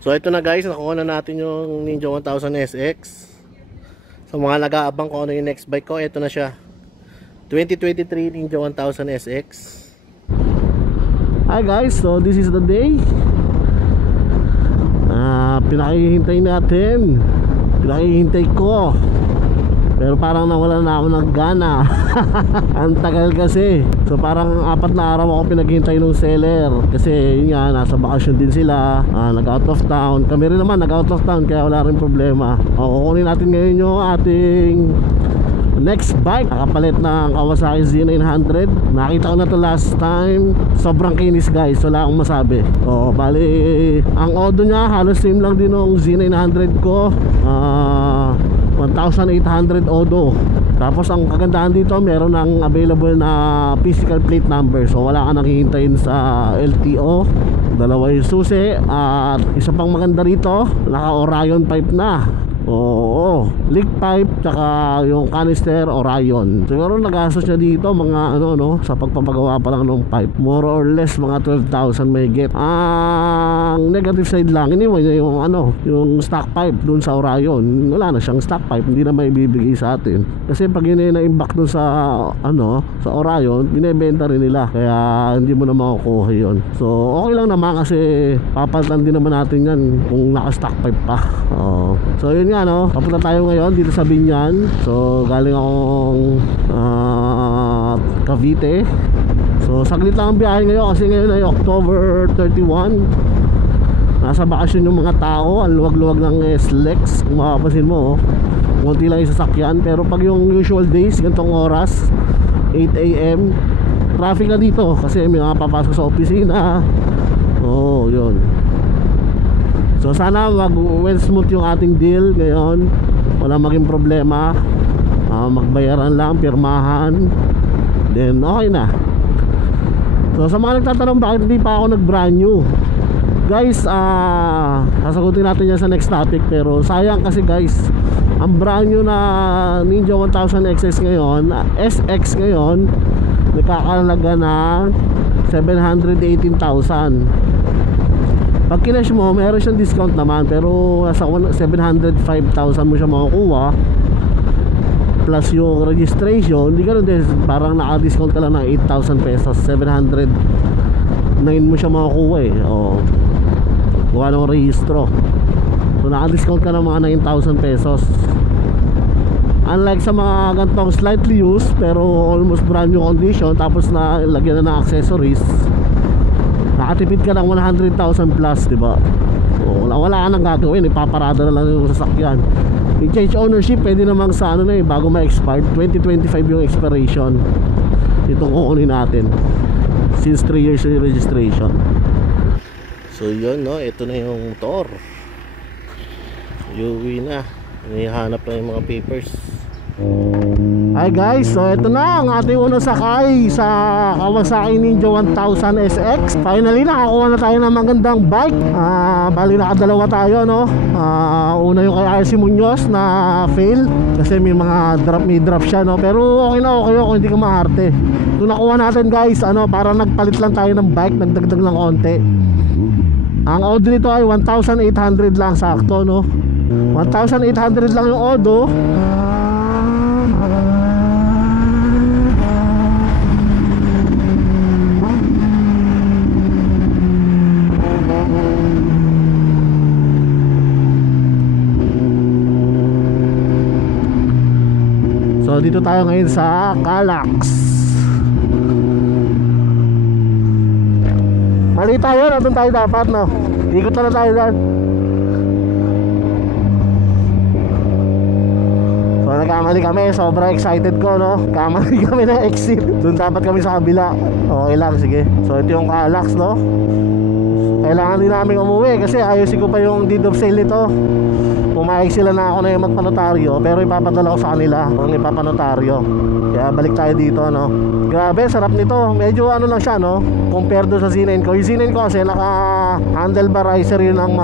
So ito na guys, nakuha na natin yung Ninja 1000 SX. Sa mga nag-aabang kung ano yung next bike ko, ito na siya. 2023 Ninja 1000 SX. Hi guys, so this is the day. Pinakihintay ko. Pero parang nawala na ako ng gana. Ang tagal kasi. So parang 4 na araw ako pinaghintay ng seller. Kasi yun nga, nasa bakasyon din sila, nag-out of town. Kami rin naman nag-out of town, kaya wala rin problema. Kukunin natin ngayon yung ating next bike. Nakapalit ng Kawasaki Z900. Nakita ko na to last time. Sobrang kinis guys, wala akong masabi. Bali, ang odo niya halos same lang din ng Z900 ko. 1,800 odo. Tapos ang kagandahan dito, meron ng available na physical plate number. So wala ka nanghihintayin sa LTO. Dalawa yung susi. At isa pang maganda rito, naka Orion pipe na. Oo, leak pipe tsaka yung canister Orion. Siguro nagastos niya dito mga sa pagpapagawa pa lang ng pipe, more or less mga 12,000 may get. Ang negative side lang, iniwan niya yung stock pipe dun sa Orion. Wala na siyang stock pipe, hindi na may bibigay sa atin. Kasi pag yun na imbak dun sa sa Orion, binebenta rin nila. Kaya hindi mo na makukuha yun. So okay lang naman kasi papalitan din naman natin yan kung naka stock pipe pa. So yun nga papunta tayo ngayon dito sa Binyan. So galing akong Cavite. So saglit lang ang biyahe ngayon kasi ngayon ay October 31. Nasa bakasyon yung mga tao. Ang luwag-luwag ng SLEX. Kung makapasin mo konti lang yung sasakyan. Pero pag yung usual days, ganitong oras 8 AM, traffic na dito kasi may mga papasok sa opisina. Yun. So sana well smooth yung ating deal ngayon. Wala maging problema. Magbayaran lang, pirmahan, then okay na. So sa mga nagtatanong bakit hindi pa ako nag brand new, guys, sasagutin natin yan sa next topic. Pero sayang kasi guys, ang brand new na Ninja 1000 XS ngayon, SX ngayon, nakakalaga ng 718,000. Pag kinash mo, meron siyang discount naman. Pero nasa 705,000 mo siya makukuha, plus yung registration. Hindi ka din, parang naka-discount ka lang ng 8,000 pesos. 709 mo siya makukuha gawa ng rehistro. So naka-discount ka ng mga 9,000 pesos. Unlike sa mga gantong slightly used pero almost brand new condition, tapos na lagyan na ng accessories, nakatipid ka ng 100,000 plus, diba? Wala ka nang gagawin, ipaparada na lang yung sasakyan. I-change ownership, pwede namang sa bago ma-expire. 2025 yung expiration itong kukunin natin, since 3 years yung registration. So yun, ito na yung motor. Uwi na, hinahanap na yung mga papers. Hi guys, so ito na ang ating unang sakay sa Kawasaki Ninja 1000 SX. Finally nakakuha na tayo ng magandang bike. Bali nakadalawa tayo una yung kay RC Munoz na fail kasi may mga drop siya pero okay na okay kung hindi ka maarte. Ito nakuha natin guys, para nagpalit lang tayo ng bike, nagdagdag lang konti. Ang odo nito ay 1,800 lang sakto 1,800 lang yung odo. So dito tayo ngayon sa Calax. Mali tayo, nandun tayo dapat ikot na tayo dyan. So nagkamali kami, sobra excited ko kamali kami na exit. Doon dapat kami sa kabila. Okay lang, sige. So ito yung Calax Kailangan din namin umuwi kasi ayusin ko pa yung deed of sale nito. Pumayag sila na ako na yung magpanotaryo, pero ipapadala ko sa kanila ang ipapanotaryo. Kaya balik tayo dito Grabe, sarap nito. Medyo lang siya compared do sa Z9 ko. Yung Z9 ko kasi naka handlebar riser yun ang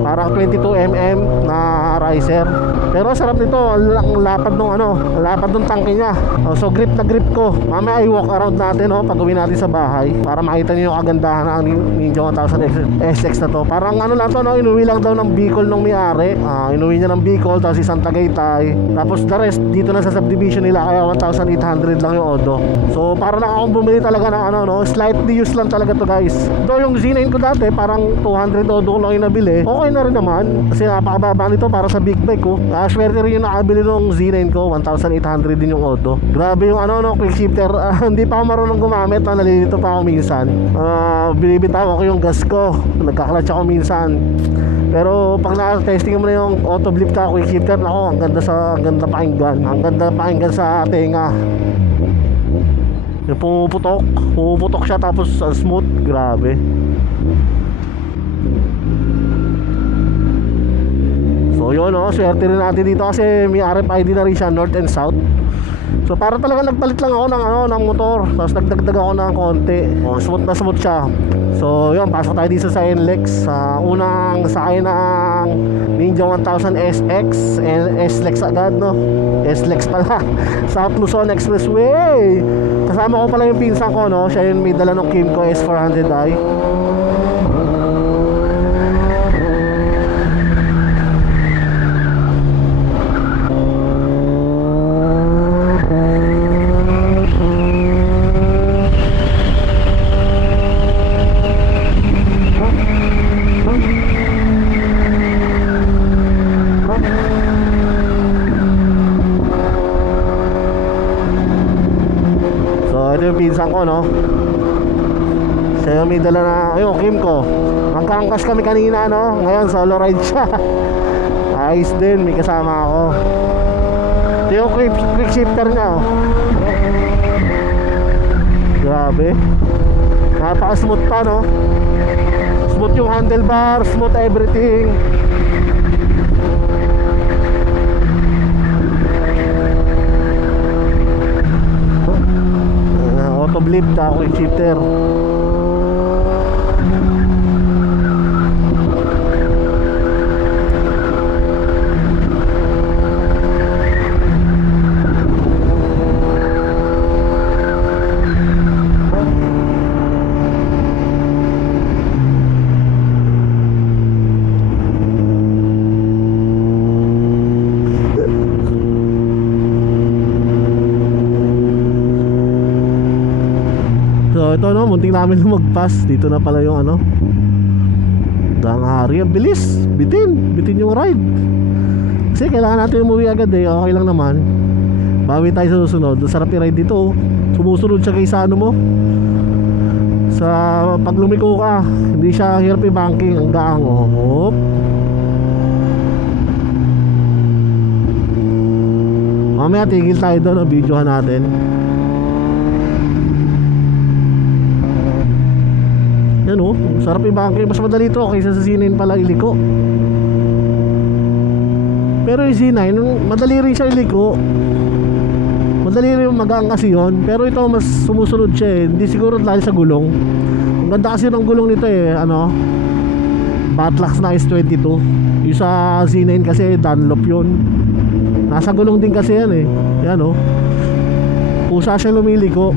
parang 22mm na riser. Pero sarap nito, ang lapad nung lapad nung tangke niya. So grip na grip ko. Mamaya i-walk around natin pag uwi natin sa bahay para makita niyo yung kagandahan ng Ninja Ninja 1000 SX na to. Parang ano lang to, no? Inuwi lang daw ng Bicol nung may-ari. Inuwi niya ng Bicol, tapos isang Tagaytay. Tapos the rest dito na sa subdivision nila, kaya 1,800 lang yung Odo. So para lang akong bumili talaga ng ano, no? Slightly used lang talaga to, guys. Though yung Z9 ko dati parang 200 Odo ko lang yung nabili, okay na rin naman kasi napakababa nito para sa big bike ko. Swerte rin yung nakabili ng Z9 ko, 1,800 din yung Odo. Grabe yung ano, no, quick shifter. Hindi pa ako marunong gumamit, nalilito pa ako minsan. Binibitaw ako yung gas ko, nagka-clutch ako minsan. Pero pag na-testing mo na yung auto blip ka, quick shifter, nako, ang ganda pakinggan. Ang ganda pakinggan sa tenga. Yung pumuputok siya, tapos smooth, grabe. So yun, swerte rin natin dito kasi may RFID na rin siya, north and south. So para talaga nagpalit lang ako ng motor, tapos nagdagdag ako ng konti. Smooth na smooth siya. So yun, pasok tayo dito sa NLEX. Unang sakay ng Ninja 1000 SX and SLEX agad, no? SLEX pala. South Luzon Expressway. Kasama ko pala yung pinsan ko, no? Siya yung may dala ng Kimco S400i. Yung pinsan ko, no? Siya yung may dala na, ayun, Kimco. Magkaangkas kami kanina, no? Ngayon solo ride siya. Ayos din, may kasama ako. Ito yung quick shifter niya, oh. Grabe. Napaka-smooth pa, no? Smooth yung handlebar, smooth everything. Auto blip ka, quick shifter. Ito, no, munting namin lumagpas. Dito na pala yung ano, Danghari. Ang bilis, bitin yung ride. Kasi kailangan natin umuwi agad eh. Okay lang naman, bawi tayo sa susunod. Sarap i-ride dito, oh. Sumusunod siya kay sa ano mo, sa pag lumiko ka. Hindi siya hirap i-banking. Ang gaang, oh. Hop. Mamaya tigil tayo doon, videohan natin. Yan, oh, sarap i-banking. Mas madali ito kaysa sa Z9 pala iliko. Pero yung Z9, madali rin siya iliko. Madali rin magaan kasi yun. Pero ito mas sumusunod siya eh. Hindi siguro dahil sa gulong. Ang ganda kasi ng gulong nito eh, ano, Batlax na S22. Yung sa Z9 kasi Dunlop yun. Nasa gulong din kasi yan eh. Yan, oh, kusa siya lumiliko.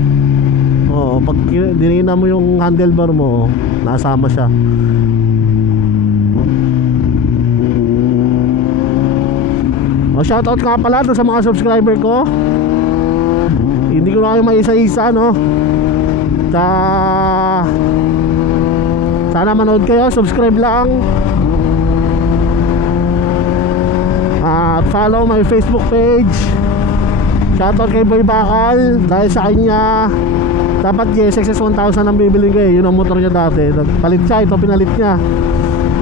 Oo, pag dinina mo yung handlebar mo, nasama siya. Shoutout nga pala sa mga subscriber ko. Hindi ko na kayo maisa-isa, no? Sana manood kayo, subscribe lang. At follow my Facebook page. Shoutout kay Boy Bakal. Dahil sa kanya dapat GSX 1000 ang bibilin ko eh. Yun ang motor niya dati. Nagpalit siya, ito pinalit niya.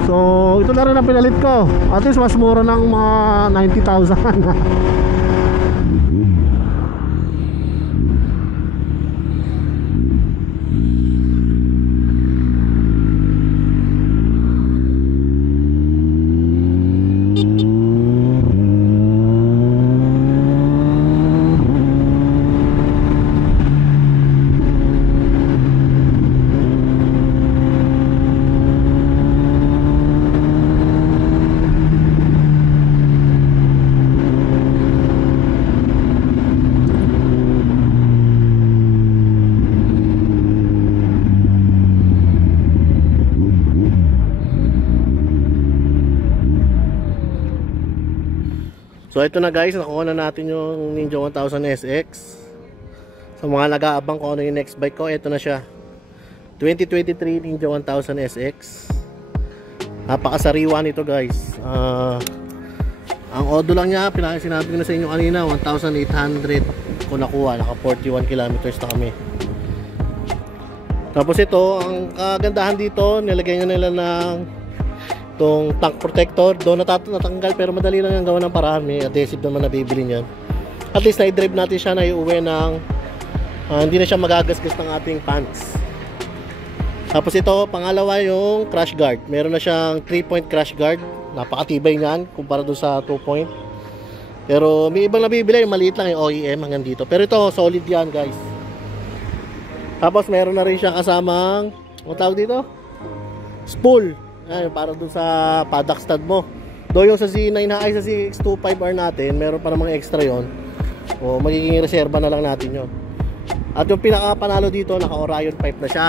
So ito na rin ang pinalit ko. At least mas mura ng mga 90,000. So ito na guys, nakuha na natin yung Ninja 1000 SX. Sa mga nag-aabang kung ano yung next bike ko, ito na siya. 2023 Ninja 1000 SX. Napakasariwa nito guys. Ang odo lang niya, sinabi ko na sa inyo kanina, 1,800 ko nakuha. Naka 41 kilometers na kami. Tapos ito, ang kagandahan dito, nilagay nila ng itong tank protector. Doon natanggal pero madali lang yung gawa ng paraan. May adhesive naman na bibili niyan. At least na-drive natin siya na iuwi ng hindi na siya magagasgas ng ating pants. Tapos ito, pangalawa yung crash guard. Meron na siyang 3-point crash guard. Napakatibay niyan kumpara doon sa 2-point. Pero may ibang nabibili, maliit lang yung OEM hanggang dito. Pero ito, solid yan guys. Tapos meron na rin siyang kasamang, ano tawag dito? Spool. Ayan, para dun sa paddock stud mo. Do yung sa Z9 ay sa CX25R natin, meron pa namang extra yon. O magiging reserva na lang natin yon. At yung pinaka-panalo dito, naka-Orion pipe na siya.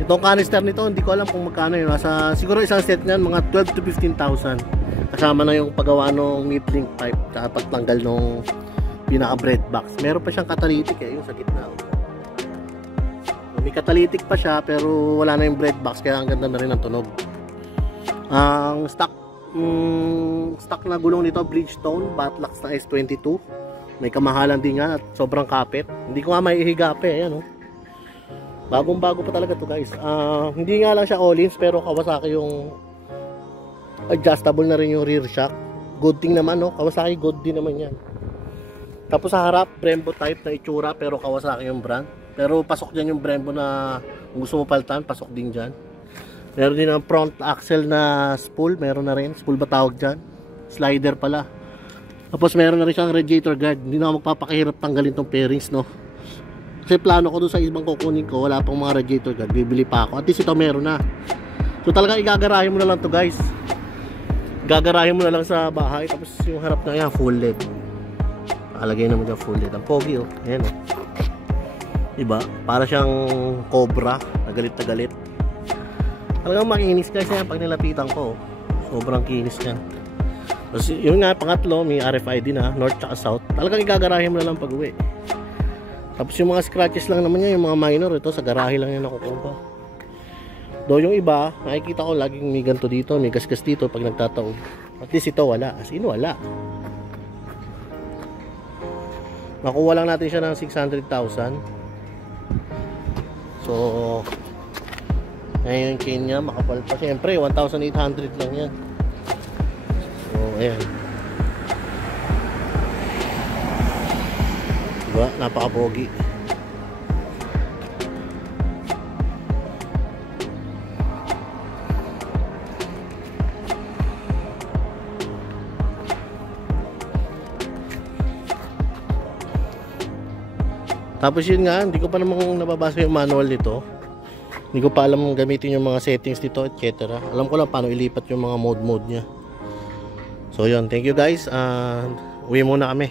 Itong canister nito, hindi ko alam kung magkano yun. Siguro isang set niyan, mga 12 to 15,000. Kasama na yung paggawa ng needling pipe at pagtanggal ng pinaka-bread box. Meron pa siyang catalytic yung sa gitna. May catalytic pa siya pero wala na yung bread box kaya ang ganda na rin ang tunog. Ang stock na gulong nito Bridgestone Batlax na S22. May kamahalan din yan at sobrang kapit. Hindi ko nga may ihigape. Ayan, oh. Bagong bago pa talaga to guys. Hindi nga lang siya all-ins pero Kawasaki yung adjustable na rin yung rear shock. Good thing naman, no? Kawasaki good din naman yan. Tapos sa harap Brembo type na itsura pero Kawasaki yung brand. Pero pasok dyan yung Brembo na kung gusto mo palitan, pasok din dyan. Meron din ang front axle na spool. Meron na rin. Spool ba tawag dyan? Slider pala. Tapos meron na rin siyang radiator guard. Hindi na ako magpapakahirap tanggalin tong pairings, no? Kasi plano ko doon sa ibang kukunin ko, wala pang mga radiator guard. Bibili pa ako. At least ito meron na. So talagang igagarahin mo na lang to guys. Gagarahin mo na lang sa bahay. Tapos yung harap na yan, full LED. Alagay naman dyan full LED. Ang pogi, oh. Ayan, oh. Diba? Para siyang cobra, nagalit na galit. Talagang makinis guys yan pag nilapitan ko. Sobrang kinis yan. Tapos yun nga, pangatlo, may RFID na, north at south. Talagang igagarahin mo na lang pag uwi. Tapos yung mga scratches lang naman yan, yung mga minor, ito sa garahe lang yan nakukuha. Do yung iba, nakikita ko laging may ganito dito, may gasgas dito pag nagtataob. At least ito wala, as in wala. Nakuha lang natin siya ng 600,000. So, ayun yung chain niya, makapal pa. Siyempre, 1,800 lang yan. So, ayan. Diba? Napaka-pogi. Tapos yun nga, hindi ko pa namang nababasa yung manual nito. Hindi ko pa alam gamitin yung mga settings dito, etc. Alam ko lang paano ilipat yung mga mode niya. So yun, thank you guys. Uwi muna kami.